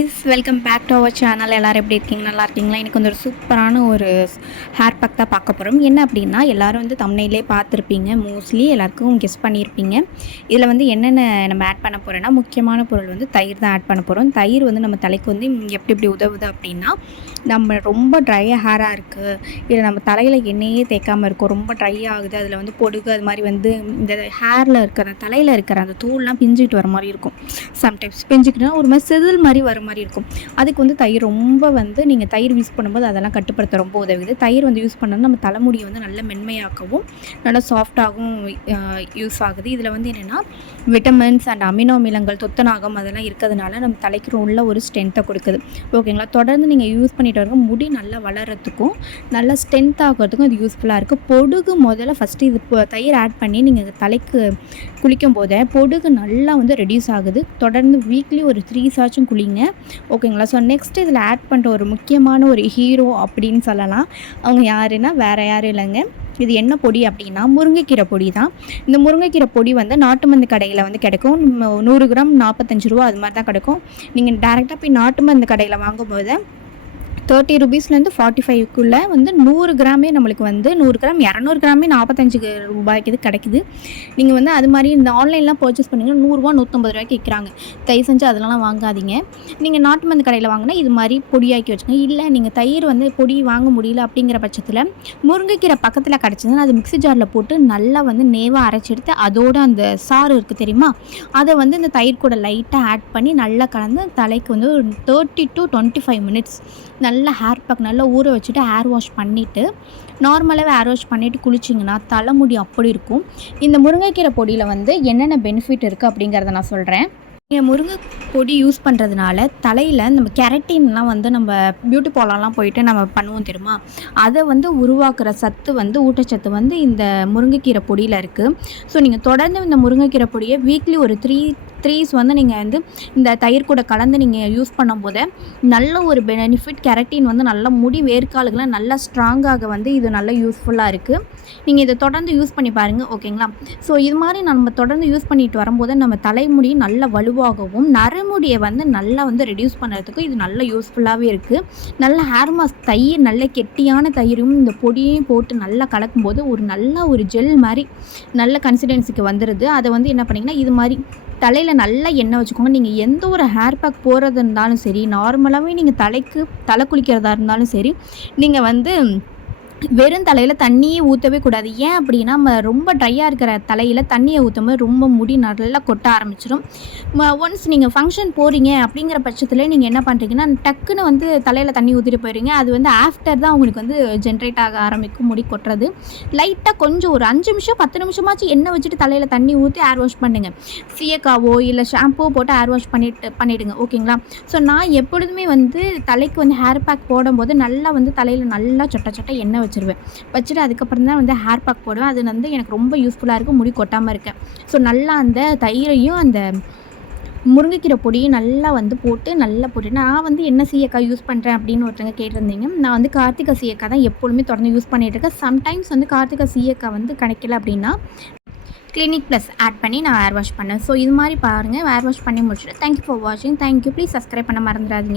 Guys, welcome back to our channel. எல்லோரும் எப்படி இருக்கீங்க? நல்லா இருக்கீங்களா? எனக்கு வந்து ஒரு சூப்பரான ஒரு ஹேர் பேக் தான் பார்க்க போகிறோம். என்ன அப்படின்னா, எல்லோரும் வந்து தம்ப்நெயிலே பார்த்துருப்பீங்க. மோஸ்ட்லி எல்லாருக்கும் கெஸ் பண்ணியிருப்பீங்க. இதில் வந்து என்னென்ன நம்ம ஆட் பண்ண போகிறோன்னா, முக்கியமான பொருள் வந்து தயிர் தான் ஆட் பண்ண போகிறோம். தயிர் வந்து நம்ம தலைக்கு வந்து எப்படி எப்படி உதவுது அப்படின்னா, நம்ம ரொம்ப ட்ரை ஹேராக இருக்குது, இல்லை நம்ம தலையில் எண்ணெயே தேய்க்காமல் இருக்கும், ரொம்ப ட்ரை ஆகுது, அதில் வந்து பொடுகு அது மாதிரி வந்து இந்த ஹேரில் இருக்கிற தலையில் இருக்கிற அந்த தூள்லாம் பிஞ்சிக்கிட்டு வர மாதிரி இருக்கும். சம்டைம்ஸ் பிஞ்சிக்கிட்டுனா ஒரு மாதிரி செதில் மாதிரி வர மாதிரி இருக்கும். அதுக்கு வந்து தயிர் ரொம்ப வந்து நீங்கள் தயிர் யூஸ் பண்ணும்போது அதெல்லாம் கட்டுப்படுத்த ரொம்ப உதவுது. தயிர் வந்து யூஸ் பண்ணோன்னா நம்ம தலைமுடியை வந்து நல்ல மென்மையாக்கவும் நல்லா சாஃப்டாகவும் யூஸ் ஆகுது. இதில் வந்து என்னென்னா விட்டமின்ஸ் அண்ட் அமினோ அமிலங்கள், துத்தநாகம் அதெல்லாம் இருக்கிறதுனால நம்ம தலைக்கு உள்ள ஒரு ஸ்ட்ரென்த்தை கொடுக்குது. ஓகேங்களா? தொடர்ந்து நீங்கள் யூஸ் பண்ணிட்டு வரங்க முடி நல்லா வளர்கிறதுக்கும் நல்லா ஸ்ட்ரென்த் ஆகிறதுக்கும் இது யூஸ்ஃபுல்லாக இருக்குது. பொடுகு முதல்ல ஃபஸ்ட்டு இது தயிர் ஆட் பண்ணி நீங்கள் தலைக்கு குளிக்கும் போதே பொடுகு நல்லா வந்து ரெடியூஸ் ஆகுது. தொடர்ந்து வீக்லி ஒரு 3 சாச்சும் குளிங்க. ஓகேங்களா? ஸோ நெக்ஸ்ட்டு இதில் ஆட் பண்ணுற ஒரு முக்கியமான ஒரு ஹீரோ அப்படின்னு சொல்லலாம். அவங்க யாருன்னா வேறு யாரும் இல்லைங்க. இது என்ன பொடி அப்படின்னா முருங்கைக்கீரை பொடி தான். இந்த முருங்கைக்கீரை பொடி வந்து நாட்டு மருந்து கடையில் வந்து கிடைக்கும். 100 கிராம் 45 ரூபா அது மாதிரி தான் கிடைக்கும். நீங்கள் டேரெக்டாக போய் நாட்டு மருந்து கடையில் வாங்கும்போது 30 ரூபீஸ்லேருந்து 45க்குள்ளே வந்து 100 கிராமே நம்மளுக்கு வந்து 100 கிராம் 200 கிராமே 45 ரூபாய்க்கு இது கிடைக்குது. நீங்கள் வந்து அது மாதிரி இந்த ஆன்லைன்லாம் பர்ச்சேஸ் பண்ணிங்கன்னா 100 ரூபா 150 ரூபாய்க்கு விற்கிறாங்க. தயவு செஞ்சு அதெல்லாம் வாங்காதீங்க. நீங்கள் நாட்டு மருந்து கடையில் வாங்கினா இது மாதிரி பொடியாக்கி வச்சுக்கோங்க. இல்லை நீங்கள் தயிர் வந்து பொடி வாங்க முடியல அப்படிங்கிற பட்சத்தில் முருங்கைக்கீரை பக்கத்தில் கிடச்சிதுன்னா அது மிக்ஸி ஜாரில் போட்டு நல்லா வந்து நேவாக அரைச்சி எடுத்து அதோட அந்த சாறு இருக்குது தெரியுமா, அதை வந்து இந்த தயிர் கூட லைட்டாக ஆட் பண்ணி நல்லா கலந்து தலைக்கு வந்து ஒரு 30 to 25 மினிட்ஸ் நல்லா ஹேர் பேக் நல்லா ஊற வச்சுட்டு ஹேர் வாஷ் பண்ணிவிட்டு நார்மலாகவே ஹேர் வாஷ் பண்ணிவிட்டு குளிச்சிங்கன்னா தலைமுடி அப்படி இருக்கும். இந்த முருங்கைக்கீரை பொடியில் வந்து என்னென்ன பெனிஃபிட் இருக்குது அப்படிங்கிறத நான் சொல்கிறேன். நீங்கள் முருங்கை பொடி யூஸ் பண்ணுறதுனால தலையில் நம்ம கெரட்டின்லாம் வந்து நம்ம பியூட்டி பார்லர்லாம் போயிட்டு நம்ம பண்ணுவோம் தெரியுமா, அதை வந்து உருவாக்குற சத்து வந்து ஊட்டச்சத்து வந்து இந்த முருங்கைக்கீரை பொடியில் இருக்குது. ஸோ நீங்கள் தொடர்ந்து இந்த முருங்கைக்கீரை பொடியை வீக்லி ஒரு 3 வந்து நீங்கள் வந்து இந்த தயிர் கூட கலந்து நீங்கள் யூஸ் பண்ணும்போது நல்ல ஒரு பெனிஃபிட். கெரட்டின் வந்து நல்லா முடி வேர்க்காலுகள்லாம் நல்லா ஸ்ட்ராங்காக வந்து இது நல்லா யூஸ்ஃபுல்லாக இருக்குது. நீங்கள் இதை தொடர்ந்து யூஸ் பண்ணி பாருங்கள். ஓகேங்களா? ஸோ இது மாதிரி நம்ம தொடர்ந்து யூஸ் பண்ணிட்டு வரும்போது நம்ம தலைமுடி நல்ல வலுவாகவும் நரமுடியை வந்து நல்லா வந்து ரெடியூஸ் பண்ணுறதுக்கும் இது நல்ல யூஸ்ஃபுல்லாகவே இருக்குது. நல்ல ஹேர் மாஸ்க் தயிர் நல்ல கெட்டியான தயிரும் இந்த பொடியையும் போட்டு நல்லா கலக்கும்போது ஒரு நல்ல ஒரு ஜெல் மாதிரி நல்ல கன்சிஸ்டன்சிக்கு வந்துடுது. அதை வந்து என்ன பண்ணிங்கன்னா இது மாதிரி தலையில் நல்லா எண்ணெய் வச்சுக்கோங்க. நீங்கள் எந்த ஒரு ஹேர் பேக் போடுறது இருந்தாலும் சரி, நார்மலாகவே நீங்கள் தலை குளிக்கிறதா இருந்தாலும் சரி, நீங்கள் வந்து வெறும் தலையில் தண்ணியே ஊற்றவே கூடாது. ஏன் அப்படின்னா நம்ம ரொம்ப ட்ரையாக இருக்கிற தலையில் தண்ணியை ஊற்றும்போது ரொம்ப முடி நல்லா கொட்ட ஆரம்பிச்சிடும். ஒன்ஸ் நீங்கள் ஃபங்க்ஷன் போகிறீங்க அப்படிங்கிற பட்சத்தில் நீங்கள் என்ன பண்ணுறீங்கன்னா டக்குன்னு வந்து தலையில் தண்ணி ஊற்றிட்டு போயிடுறீங்க. அது வந்து ஆஃப்டர் தான் உங்களுக்கு வந்து ஜென்ரேட் ஆக ஆரம்பிக்கும் முடி கொட்டுறது. லைட்டாக கொஞ்சம் ஒரு 5 நிமிஷம் 10 நிமிஷமாச்சும் எண்ணெய் வச்சுட்டு தலையில் தண்ணி ஊற்றி ஹேர் வாஷ் பண்ணுங்கள். சீயக்காவோ இல்லை ஷாம்போ போட்டு ஹேர் வாஷ் பண்ணிவிடுங்க. ஓகேங்களா? ஸோ நான் எப்பொழுதுமே வந்து தலைக்கு வந்து ஹேர் பேக் போடும்போது நல்லா வந்து தலையில் நல்லா சொட்ட எண்ணெய் வச்சுட்டு அதுக்கப்புறம் தான் வந்து ஹேர் பேக் போடுவேன். அது வந்து எனக்கு ரொம்ப யூஸ்ஃபுல்லாக இருக்கும், முடி கொட்டாமல் இருக்கேன். ஸோ நல்லா அந்த தயிரையும் அந்த முருங்கைக்கீரை பொடியும் நல்லா வந்து போட்டு நல்லா போட்டு நான் வந்து என்ன சீயக்காய் யூஸ் பண்ணுறேன் அப்படின்னு ஒருத்தங்க கேட்டிருந்தீங்க. நான் வந்து கார்த்திகை சீயக்காய் தான் எப்பொழுதுமே தொடர்ந்து யூஸ் பண்ணிகிட்ருக்கேன். சம்டைம்ஸ் வந்து கார்த்திகை சீயக்காய் வந்து கிடைக்கல அப்படின்னா கிளினிக் ப்ளஸ் ஆட் பண்ணி நான் ஹேர் வாஷ் பண்ணேன். ஸோ இது மாதிரி பாருங்கள். ஹேர் வாஷ் பண்ணி முடிச்சுட்டு தேங்க்யூ ஃபார் வாட்சிங். தேங்க்யூ. ப்ளீஸ் சப்ஸ்கிரைப் பண்ண மறந்துடாதீங்க.